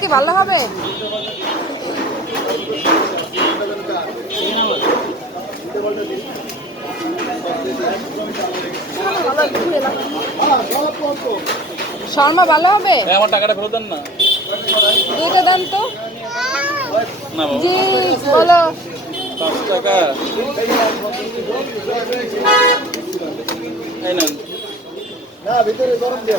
কি ভালো হবে? শর্মা ভালো হবে? এই আমার টাকাটা ফেরত দেন না। দুইটা দেন তো। জি বলো। পাঁচ টাকা। এই না ভিতরে গরম দিয়ে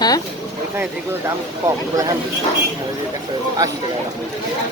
হ্যাঁ? এখানে যেগুলো দাম কম আশি টাকা